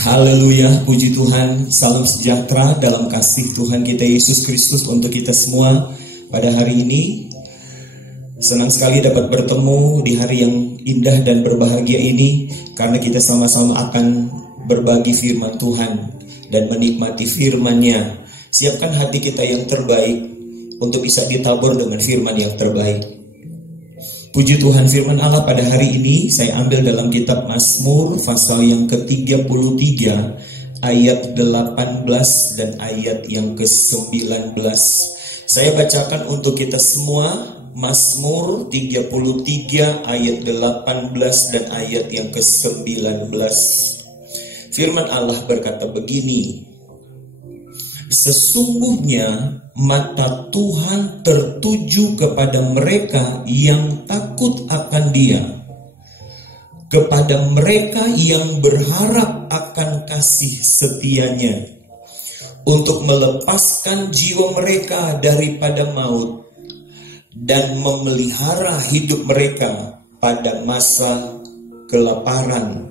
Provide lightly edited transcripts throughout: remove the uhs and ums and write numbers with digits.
Haleluya, puji Tuhan, salam sejahtera dalam kasih Tuhan kita Yesus Kristus untuk kita semua pada hari ini. Senang sekali dapat bertemu di hari yang indah dan berbahagia ini, karena kita sama-sama akan berbagi firman Tuhan dan menikmati firman-Nya. Siapkan hati kita yang terbaik untuk bisa ditabur dengan firman yang terbaik. Puji Tuhan, firman Allah pada hari ini saya ambil dalam kitab Mazmur pasal yang ke-33 ayat 18 dan ayat yang ke-19. Saya bacakan untuk kita semua Mazmur 33 ayat 18 dan ayat yang ke-19. Firman Allah berkata begini: sesungguhnya mata Tuhan tertuju kepada mereka yang takut akan Dia, kepada mereka yang berharap akan kasih setia-Nya, untuk melepaskan jiwa mereka daripada maut dan memelihara hidup mereka pada masa kelaparan.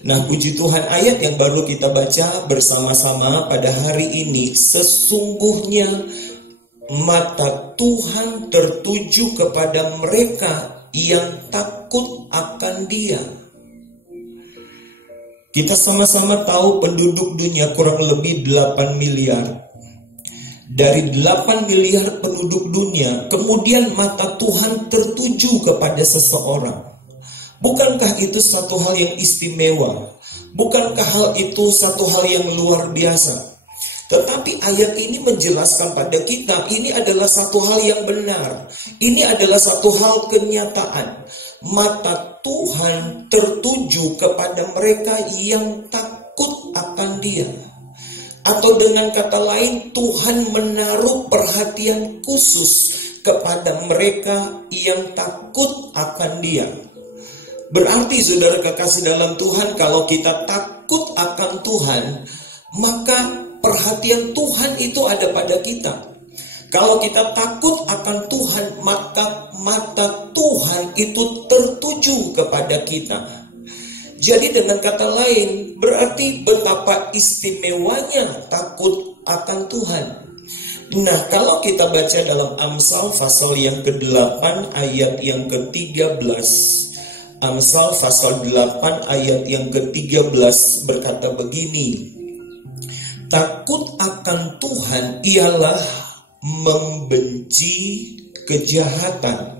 Nah, puji Tuhan, ayat yang baru kita baca bersama-sama pada hari ini, sesungguhnya mata Tuhan tertuju kepada mereka yang takut akan Dia. Kita sama-sama tahu penduduk dunia kurang lebih 8 miliar. Dari 8 miliar penduduk dunia, kemudian mata Tuhan tertuju kepada seseorang. Bukankah itu satu hal yang istimewa? Bukankah hal itu satu hal yang luar biasa? Tetapi ayat ini menjelaskan pada kita, ini adalah satu hal yang benar. Ini adalah satu hal kenyataan. Mata Tuhan tertuju kepada mereka yang takut akan Dia. Atau dengan kata lain, Tuhan menaruh perhatian khusus kepada mereka yang takut akan Dia. Berarti saudara kekasih dalam Tuhan, kalau kita takut akan Tuhan, maka perhatian Tuhan itu ada pada kita. Kalau kita takut akan Tuhan, maka mata Tuhan itu tertuju kepada kita. Jadi dengan kata lain, berarti betapa istimewanya takut akan Tuhan. Nah, kalau kita baca dalam Amsal pasal yang ke-8 ayat yang ke-13, Amsal pasal 8 ayat yang ke-13 berkata begini: takut akan Tuhan ialah membenci kejahatan.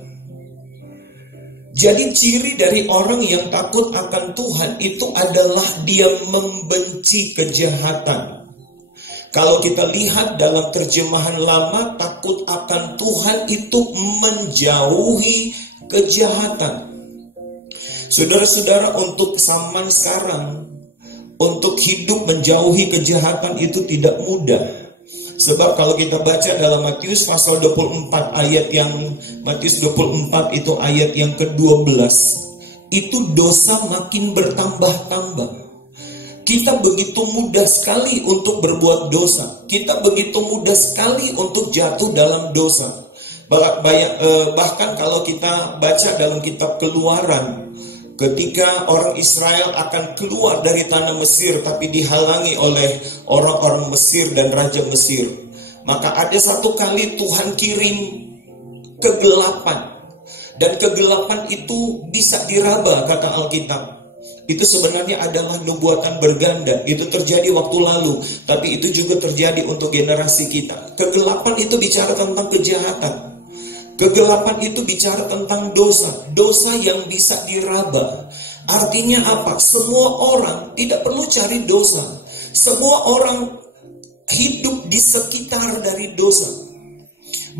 Jadi ciri dari orang yang takut akan Tuhan itu adalah dia membenci kejahatan. Kalau kita lihat dalam terjemahan lama, takut akan Tuhan itu menjauhi kejahatan. Saudara-saudara, untuk zaman sekarang, untuk hidup menjauhi kejahatan itu tidak mudah. Sebab kalau kita baca dalam Matius pasal 24 ayat yang Matius 24 itu ayat yang ke-12, itu dosa makin bertambah-tambah. Kita begitu mudah sekali untuk berbuat dosa. Kita begitu mudah sekali untuk jatuh dalam dosa. Bahkan kalau kita baca dalam kitab Keluaran, ketika orang Israel akan keluar dari tanah Mesir tapi dihalangi oleh orang-orang Mesir dan Raja Mesir, maka ada satu kali Tuhan kirim kegelapan. Dan kegelapan itu bisa diraba, kata Alkitab. Itu sebenarnya adalah nubuatan berganda. Itu terjadi waktu lalu, tapi itu juga terjadi untuk generasi kita. Kegelapan itu bicara tentang kejahatan. Kegelapan itu bicara tentang dosa. Dosa yang bisa diraba. Artinya apa? Semua orang tidak perlu cari dosa. Semua orang hidup di sekitar dari dosa.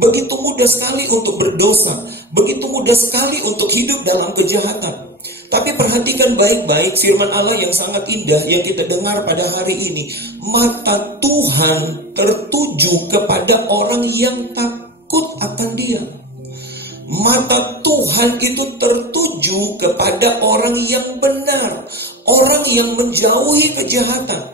Begitu mudah sekali untuk berdosa. Begitu mudah sekali untuk hidup dalam kejahatan. Tapi perhatikan baik-baik firman Allah yang sangat indah yang kita dengar pada hari ini. Mata Tuhan tertuju kepada orang yang takut akan Dia. Mata Tuhan itu tertuju kepada orang yang benar, orang yang menjauhi kejahatan.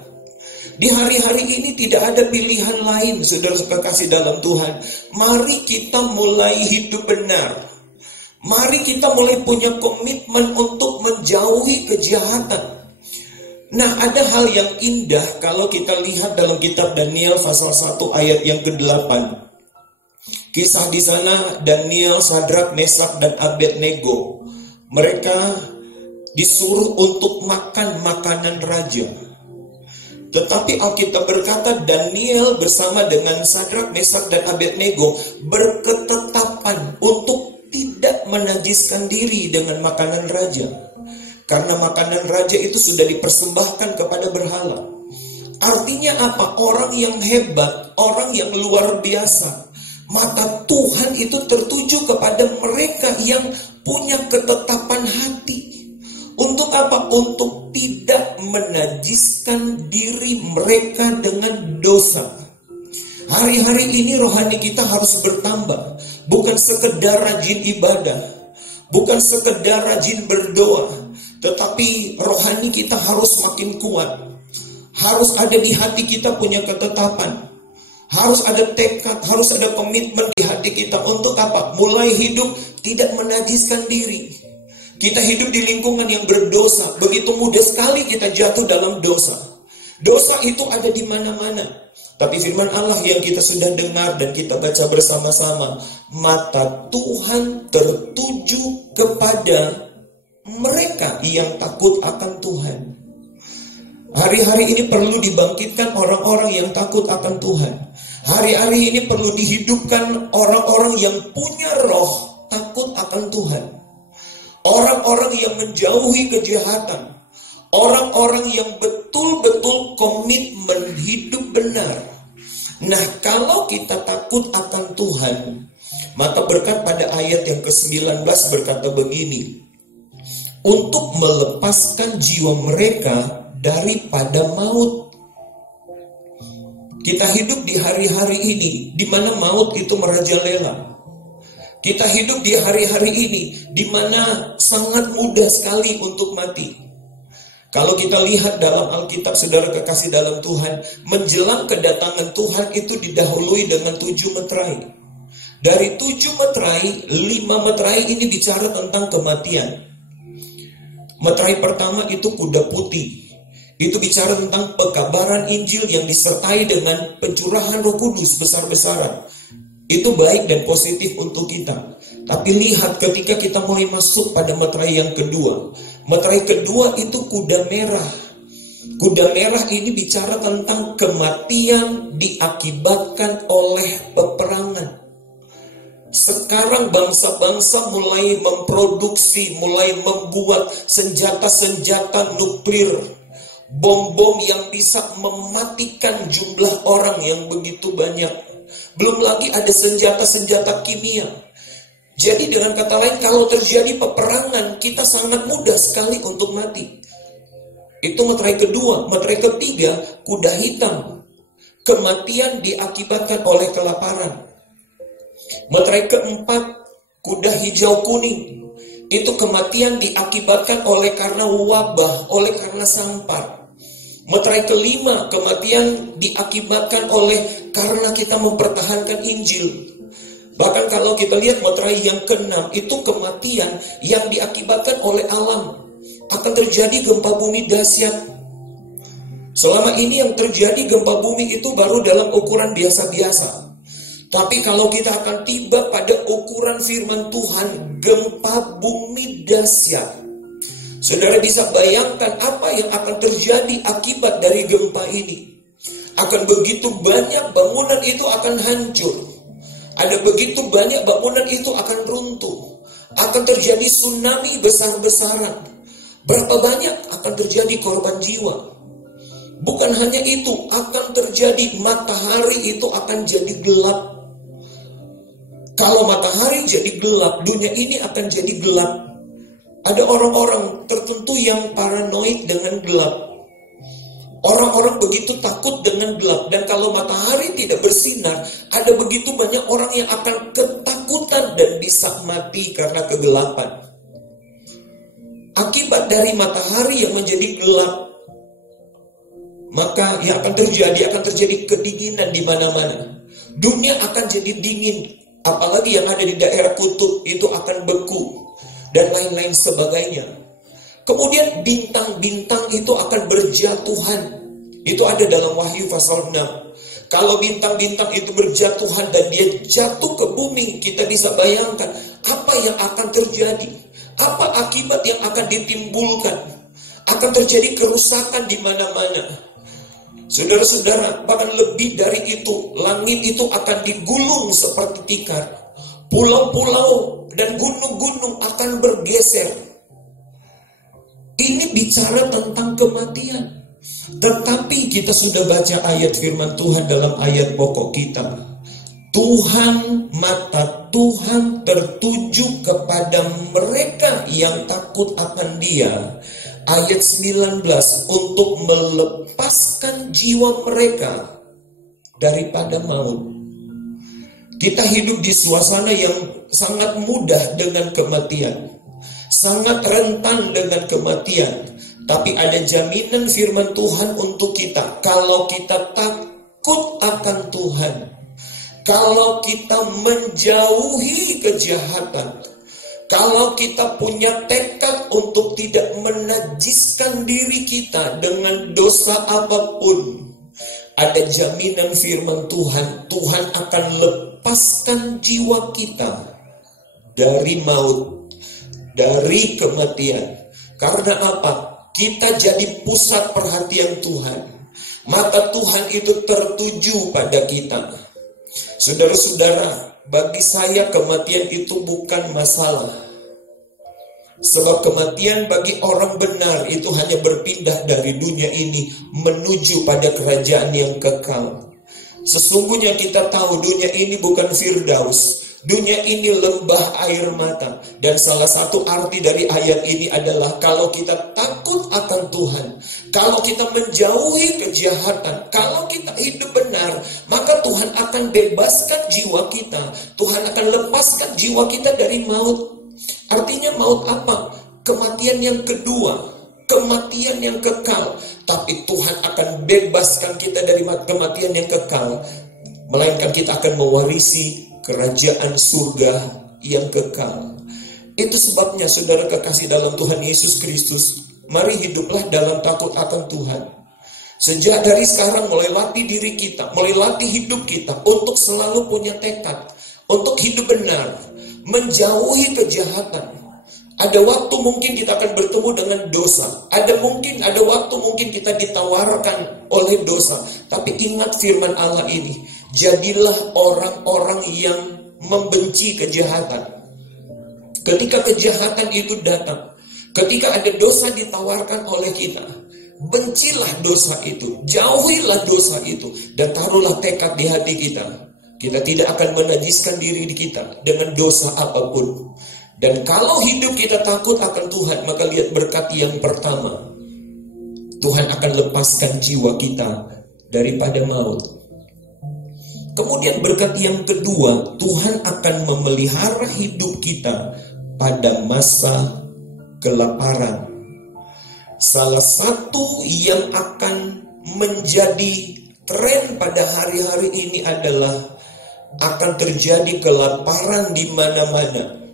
Di hari-hari ini tidak ada pilihan lain, saudara kekasih dalam Tuhan. Mari kita mulai hidup benar. Mari kita mulai punya komitmen untuk menjauhi kejahatan. Nah, ada hal yang indah kalau kita lihat dalam kitab Daniel pasal 1 ayat yang ke-8. Kisah di sana Daniel, Sadrak, Mesak, dan Abednego. Mereka disuruh untuk makan makanan raja. Tetapi Alkitab berkata Daniel bersama dengan Sadrak, Mesak, dan Abednego berketetapan untuk tidak menajiskan diri dengan makanan raja. Karena makanan raja itu sudah dipersembahkan kepada berhala. Artinya apa? Orang yang hebat, orang yang luar biasa. Mata Tuhan itu tertuju kepada mereka yang punya ketetapan hati. Untuk apa? Untuk tidak menajiskan diri mereka dengan dosa. Hari-hari ini rohani kita harus bertambah. Bukan sekedar rajin ibadah, bukan sekedar rajin berdoa, tetapi rohani kita harus makin kuat. Harus ada di hati kita punya ketetapan. Harus ada tekad, harus ada komitmen di hati kita. Untuk apa? Mulai hidup tidak menajiskan diri. Kita hidup di lingkungan yang berdosa. Begitu mudah sekali kita jatuh dalam dosa. Dosa itu ada di mana-mana. Tapi firman Allah yang kita sudah dengar dan kita baca bersama-sama, mata Tuhan tertuju kepada mereka yang takut akan Tuhan. Hari-hari ini perlu dibangkitkan orang-orang yang takut akan Tuhan. Hari-hari ini perlu dihidupkan orang-orang yang punya roh takut akan Tuhan. Orang-orang yang menjauhi kejahatan. Orang-orang yang betul-betul komitmen hidup benar. Nah, kalau kita takut akan Tuhan, maka berkat pada ayat yang ke-19 berkata begini, untuk melepaskan jiwa mereka daripada maut. Kita hidup di hari-hari ini di mana maut itu merajalela. Kita hidup di hari-hari ini di mana sangat mudah sekali untuk mati. Kalau kita lihat dalam Alkitab, saudara kekasih dalam Tuhan, menjelang kedatangan Tuhan itu didahului dengan 7 meterai. Dari 7 meterai, 5 meterai ini bicara tentang kematian. Meterai pertama itu kuda putih. Itu bicara tentang pekabaran Injil yang disertai dengan pencurahan Roh Kudus besar-besaran. Itu baik dan positif untuk kita. Tapi lihat ketika kita mulai masuk pada meterai yang kedua. Meterai kedua itu kuda merah. Kuda merah ini bicara tentang kematian diakibatkan oleh peperangan. Sekarang bangsa-bangsa mulai memproduksi, mulai membuat senjata-senjata nuklir, bom-bom yang bisa mematikan jumlah orang yang begitu banyak. Belum lagi ada senjata-senjata kimia. Jadi dengan kata lain, kalau terjadi peperangan, kita sangat mudah sekali untuk mati. Itu meterai kedua. Meterai ketiga, kuda hitam. Kematian diakibatkan oleh kelaparan. Meterai keempat, kuda hijau kuning. Itu kematian diakibatkan oleh karena wabah, oleh karena sampar. Meterai kelima, kematian diakibatkan oleh karena kita mempertahankan Injil. Bahkan kalau kita lihat meterai yang keenam, itu kematian yang diakibatkan oleh alam. Akan terjadi gempa bumi dahsyat. Selama ini yang terjadi gempa bumi itu baru dalam ukuran biasa-biasa. Tapi kalau kita akan tiba pada ukuran firman Tuhan, gempa bumi dahsyat. Saudara bisa bayangkan apa yang akan terjadi akibat dari gempa ini. Akan begitu banyak bangunan itu akan hancur. Ada begitu banyak bangunan itu akan runtuh. Akan terjadi tsunami besar-besaran. Berapa banyak akan terjadi korban jiwa. Bukan hanya itu, akan terjadi matahari itu akan jadi gelap. Kalau matahari jadi gelap, dunia ini akan jadi gelap. Ada orang-orang tertentu yang paranoid dengan gelap. Orang-orang begitu takut dengan gelap. Dan kalau matahari tidak bersinar, ada begitu banyak orang yang akan ketakutan dan bisa mati karena kegelapan. Akibat dari matahari yang menjadi gelap, maka yang akan terjadi kedinginan di mana-mana. Dunia akan jadi dingin. Apalagi yang ada di daerah kutub itu akan beku. Dan lain-lain sebagainya. Kemudian bintang-bintang itu akan berjatuhan. Itu ada dalam Wahyu pasal 6. Kalau bintang-bintang itu berjatuhan dan dia jatuh ke bumi, kita bisa bayangkan apa yang akan terjadi. Apa akibat yang akan ditimbulkan. Akan terjadi kerusakan di mana-mana. Saudara-saudara, bahkan lebih dari itu, langit itu akan digulung seperti tikar. Pulau-pulau dan gunung-gunung akan bergeser. Ini bicara tentang kematian. Tetapi kita sudah baca ayat firman Tuhan dalam ayat pokok kita. Mata Tuhan tertuju kepada mereka yang takut akan Dia. Ayat 19, untuk melepaskan jiwa mereka daripada maut. Kita hidup di suasana yang sangat mudah dengan kematian. Sangat rentan dengan kematian. Tapi ada jaminan firman Tuhan untuk kita. Kalau kita takut akan Tuhan, kalau kita menjauhi kejahatan, kalau kita punya tekad untuk tidak menajiskan diri kita dengan dosa apapun, ada jaminan firman Tuhan. Tuhan akan lepaskan jiwa kita dari maut, dari kematian. Karena apa? Kita jadi pusat perhatian Tuhan. Mata Tuhan itu tertuju pada kita. Saudara-saudara, bagi saya kematian itu bukan masalah. Sebab kematian bagi orang benar itu hanya berpindah dari dunia ini menuju pada kerajaan yang kekal. Sesungguhnya kita tahu dunia ini bukan Firdaus. Dunia ini lembah air mata. Dan salah satu arti dari ayat ini adalah kalau kita takut akan Tuhan, kalau kita menjauhi kejahatan, kalau kita hidup benar, maka Tuhan akan bebaskan jiwa kita. Tuhan akan lepaskan jiwa kita dari maut. Artinya maut apa? Kematian yang kedua, kematian yang kekal. Tapi Tuhan akan bebaskan kita dari kematian yang kekal, melainkan kita akan mewarisi kerajaan surga yang kekal. Itu sebabnya saudara kekasih dalam Tuhan Yesus Kristus, mari hiduplah dalam takut akan Tuhan. Sejak dari sekarang mulai latih diri kita, mulai latih hidup kita untuk selalu punya tekad, untuk hidup benar, menjauhi kejahatan. Ada waktu mungkin kita akan bertemu dengan dosa. Ada waktu mungkin kita ditawarkan oleh dosa. Tapi ingat firman Allah ini. Jadilah orang-orang yang membenci kejahatan. Ketika kejahatan itu datang, ketika ada dosa ditawarkan oleh kita, bencilah dosa itu, jauhilah dosa itu, dan taruhlah tekad di hati kita. Kita tidak akan menajiskan diri kita dengan dosa apapun. Dan kalau hidup kita takut akan Tuhan, maka lihat berkat yang pertama. Tuhan akan lepaskan jiwa kita daripada maut. Kemudian berkat yang kedua, Tuhan akan memelihara hidup kita pada masa kelaparan. Salah satu yang akan menjadi tren pada hari-hari ini adalah akan terjadi kelaparan di mana-mana.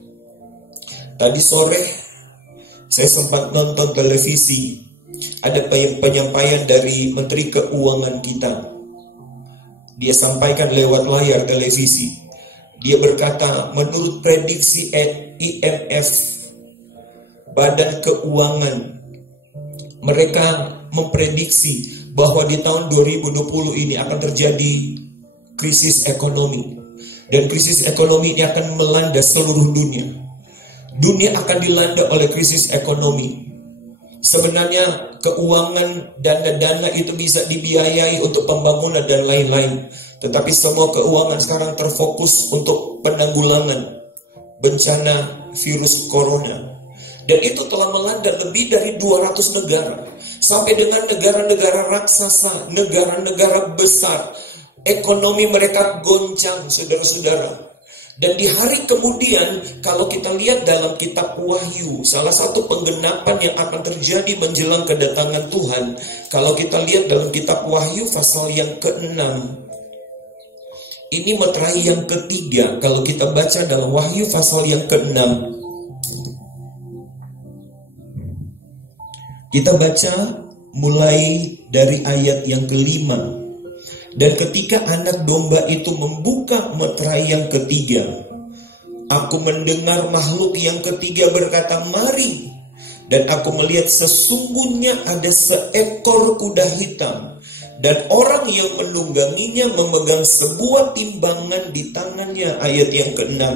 Tadi sore saya sempat nonton televisi. Ada penyampaian dari Menteri Keuangan kita. Dia sampaikan lewat layar televisi. Dia berkata, menurut prediksi IMF, Badan Keuangan, mereka memprediksi bahwa di tahun 2020 ini akan terjadi krisis ekonomi. Dan krisis ekonomi ini akan melanda seluruh dunia. Dunia akan dilanda oleh krisis ekonomi. Sebenarnya keuangan, dana-dana itu bisa dibiayai untuk pembangunan dan lain-lain. Tetapi semua keuangan sekarang terfokus untuk penanggulangan bencana virus corona. Dan itu telah melanda lebih dari 200 negara. Sampai dengan negara-negara raksasa, negara-negara besar. Ekonomi mereka goncang, saudara-saudara. Dan di hari kemudian, kalau kita lihat dalam kitab Wahyu, salah satu penggenapan yang akan terjadi menjelang kedatangan Tuhan, kalau kita lihat dalam kitab Wahyu pasal yang ke-6, ini meterai yang ketiga. Kalau kita baca dalam Wahyu pasal yang ke-6, Kita baca mulai dari ayat yang kelima. Dan ketika anak domba itu membuka meterai yang ketiga, aku mendengar makhluk yang ketiga berkata, "Mari." Dan aku melihat sesungguhnya ada seekor kuda hitam, dan orang yang menungganginya memegang sebuah timbangan di tangannya. Ayat yang ke-6.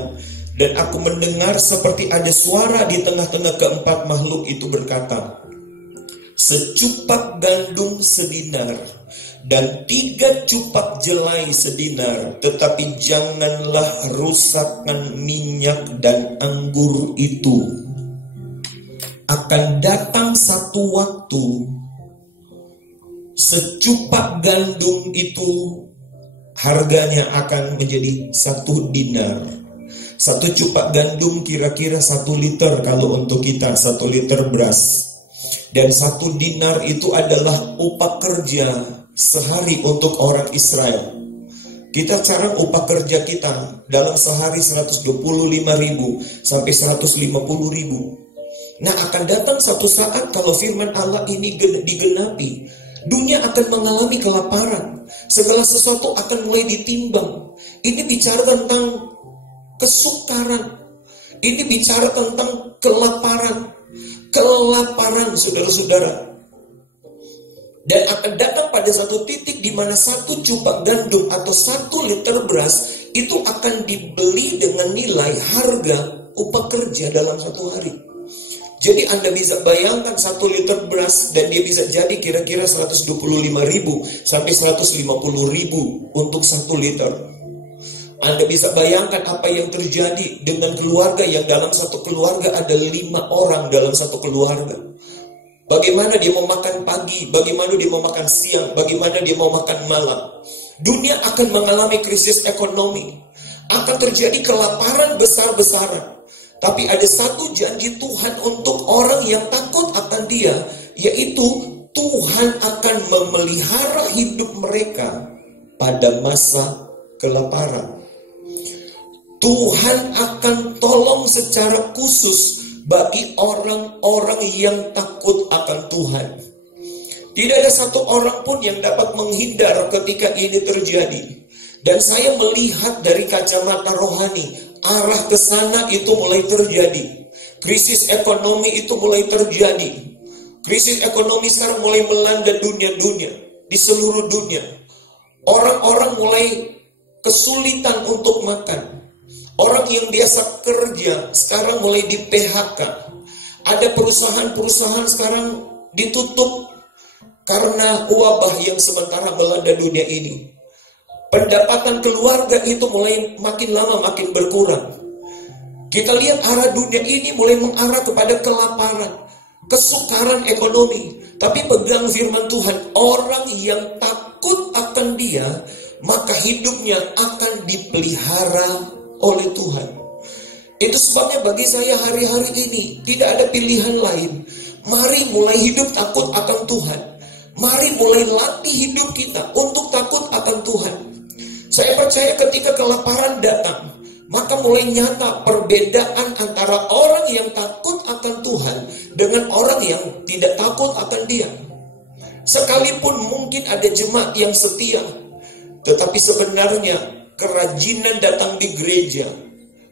Dan aku mendengar seperti ada suara di tengah-tengah keempat makhluk itu berkata, "Secupak gandum sedinar, dan 3 cupak jelai sedinar, tetapi janganlah rusakkan minyak dan anggur itu. Akan datang satu waktu, secupak gandum itu harganya akan menjadi 1 dinar. 1 cupak gandum kira-kira 1 liter kalau untuk kita, 1 liter beras. Dan 1 dinar itu adalah upah kerja sehari untuk orang Israel. Kita sekarang upah kerja kita dalam sehari 125.000 sampai 150.000. Nah, akan datang satu saat kalau firman Allah ini digenapi, dunia akan mengalami kelaparan. Segala sesuatu akan mulai ditimbang. Ini bicara tentang kesukaran. Ini bicara tentang kelaparan. Kelaparan, saudara-saudara. Dan akan datang pada satu titik di mana 1 cupak gandum atau 1 liter beras itu akan dibeli dengan nilai harga upah kerja dalam 1 hari. Jadi Anda bisa bayangkan 1 liter beras dan dia bisa jadi kira-kira 125.000 sampai 150.000 untuk 1 liter. Anda bisa bayangkan apa yang terjadi dengan keluarga yang dalam satu keluarga ada 5 orang dalam satu keluarga. Bagaimana dia mau makan pagi, bagaimana dia mau makan siang, bagaimana dia mau makan malam. Dunia akan mengalami krisis ekonomi. Akan terjadi kelaparan besar-besaran. Tapi ada satu janji Tuhan untuk orang yang takut akan Dia, yaitu Tuhan akan memelihara hidup mereka pada masa kelaparan. Tuhan akan tolong secara khusus bagi orang-orang yang takut akan Tuhan. Tidak ada satu orang pun yang dapat menghindar ketika ini terjadi. Dan saya melihat dari kacamata rohani, arah ke sana itu mulai terjadi. Krisis ekonomi itu mulai terjadi. Krisis ekonomi sekarang mulai melanda dunia-dunia, di seluruh dunia. Orang-orang mulai kesulitan untuk makan. Orang yang biasa kerja sekarang mulai di PHK. Ada perusahaan-perusahaan sekarang ditutup karena wabah yang sementara melanda dunia ini. Pendapatan keluarga itu mulai makin lama makin berkurang. Kita lihat arah dunia ini mulai mengarah kepada kelaparan, kesukaran ekonomi. Tapi pegang firman Tuhan, orang yang takut akan Dia, maka hidupnya akan dipelihara oleh Tuhan. Itu sebabnya bagi saya hari-hari ini tidak ada pilihan lain. Mari mulai hidup takut akan Tuhan. Mari mulai latih hidup kita untuk takut akan Tuhan. Saya percaya ketika kelaparan datang, maka mulai nyata perbedaan antara orang yang takut akan Tuhan dengan orang yang tidak takut akan Dia. Sekalipun mungkin ada jemaat yang setia, tetapi sebenarnya kerajinan datang di gereja,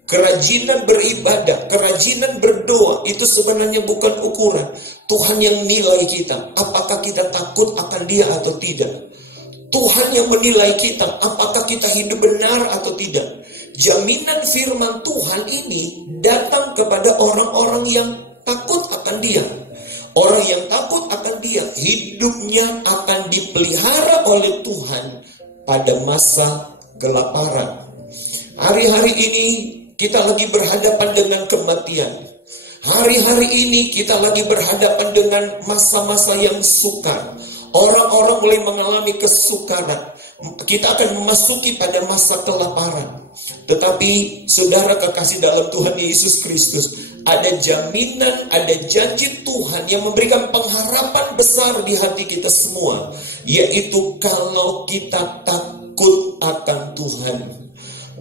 kerajinan beribadah, kerajinan berdoa, itu sebenarnya bukan ukuran. Tuhan yang nilai kita, apakah kita takut akan Dia atau tidak. Tuhan yang menilai kita, apakah kita hidup benar atau tidak. Jaminan firman Tuhan ini datang kepada orang-orang yang takut akan Dia. Orang yang takut akan Dia, hidupnya akan dipelihara oleh Tuhan pada masa kelaparan. Hari-hari ini kita lagi berhadapan dengan kematian. Hari-hari ini kita lagi berhadapan dengan masa-masa yang sukar. Orang-orang mulai mengalami kesukaran. Kita akan memasuki pada masa kelaparan. Tetapi saudara kekasih dalam Tuhan Yesus Kristus, ada jaminan, ada janji Tuhan yang memberikan pengharapan besar di hati kita semua. Yaitu kalau kita takut akan Tuhan,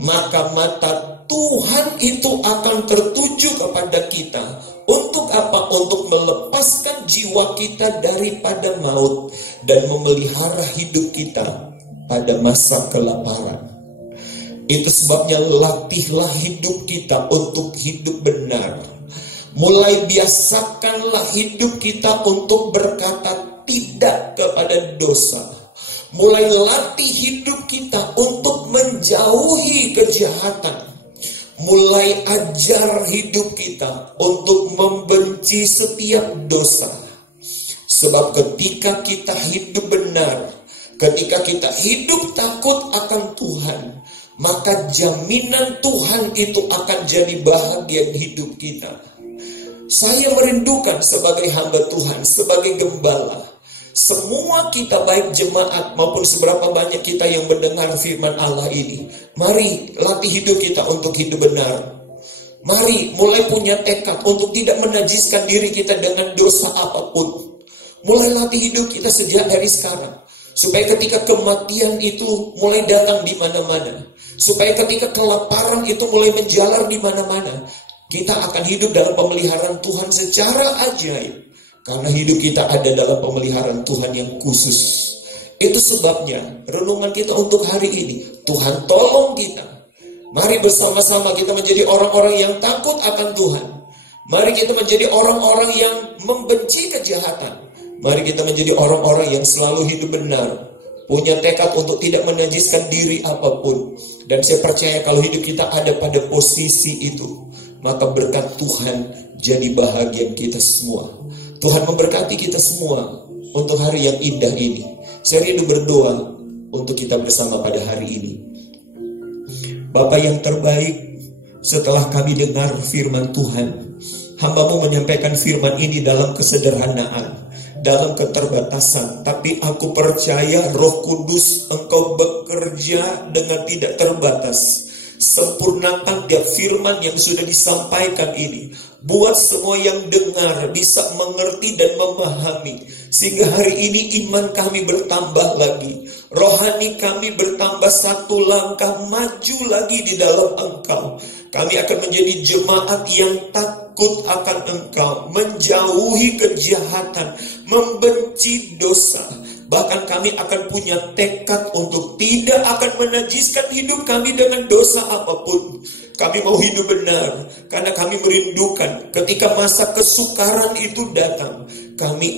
maka mata Tuhan itu akan tertuju kepada kita. Untuk apa? Untuk melepaskan jiwa kita daripada maut dan memelihara hidup kita pada masa kelaparan. Itu sebabnya latihlah hidup kita untuk hidup benar. Mulai biasakanlah hidup kita untuk berkata tidak kepada dosa. Mulai latih hidup kita untuk menjauhi kejahatan. Mulai ajar hidup kita untuk membenci setiap dosa. Sebab ketika kita hidup benar, ketika kita hidup takut akan Tuhan, maka jaminan Tuhan itu akan jadi bahagian hidup kita. Saya merindukan sebagai hamba Tuhan, sebagai gembala, semua kita baik jemaat maupun seberapa banyak kita yang mendengar firman Allah ini, mari latih hidup kita untuk hidup benar. Mari mulai punya tekad untuk tidak menajiskan diri kita dengan dosa apapun. Mulai latih hidup kita sejak dari sekarang, supaya ketika kematian itu mulai datang di mana-mana, supaya ketika kelaparan itu mulai menjalar di mana-mana, kita akan hidup dalam pemeliharaan Tuhan secara ajaib. Karena hidup kita ada dalam pemeliharaan Tuhan yang khusus. Itu sebabnya renungan kita untuk hari ini, Tuhan tolong kita. Mari bersama-sama kita menjadi orang-orang yang takut akan Tuhan. Mari kita menjadi orang-orang yang membenci kejahatan. Mari kita menjadi orang-orang yang selalu hidup benar, punya tekad untuk tidak menajiskan diri apapun. Dan saya percaya kalau hidup kita ada pada posisi itu, maka berkat Tuhan jadi bahagian kita semua. Tuhan memberkati kita semua untuk hari yang indah ini. Saya rindu berdoa untuk kita bersama pada hari ini. Bapa yang terbaik, setelah kami dengar firman Tuhan, hamba-Mu menyampaikan firman ini dalam kesederhanaan, dalam keterbatasan. Tapi aku percaya Roh Kudus Engkau bekerja dengan tidak terbatas. Sempurnakan tiap firman yang sudah disampaikan ini. Buat semua yang dengar bisa mengerti dan memahami. Sehingga hari ini iman kami bertambah lagi. Rohani kami bertambah satu langkah maju lagi di dalam Engkau. Kami akan menjadi jemaat yang takut akan Engkau, menjauhi kejahatan, membenci dosa. Bahkan kami akan punya tekad untuk tidak akan menajiskan hidup kami dengan dosa apapun. Kami mau hidup benar, karena kami merindukan ketika masa kesukaran itu datang, kami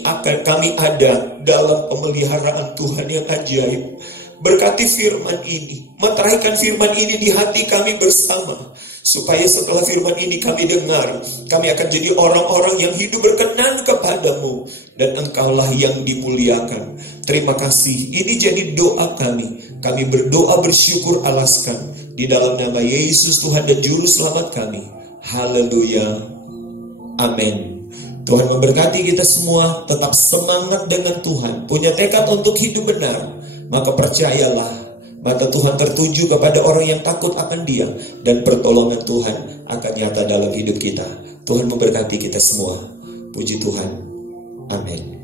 ada dalam pemeliharaan Tuhan yang ajaib. Berkati firman ini, meteraikan firman ini di hati kami bersama, supaya setelah firman ini kami dengar, kami akan jadi orang-orang yang hidup berkenan kepadamu, dan Engkaulah yang dimuliakan. Terima kasih, ini jadi doa kami. Kami berdoa bersyukur alaskan di dalam nama Yesus Tuhan dan Juru Selamat kami. Haleluya. Amin. Tuhan memberkati kita semua. Tetap semangat dengan Tuhan, punya tekad untuk hidup benar. Maka percayalah, mata Tuhan tertuju kepada orang yang takut akan Dia, dan pertolongan Tuhan akan nyata dalam hidup kita. Tuhan memberkati kita semua. Puji Tuhan. Amin.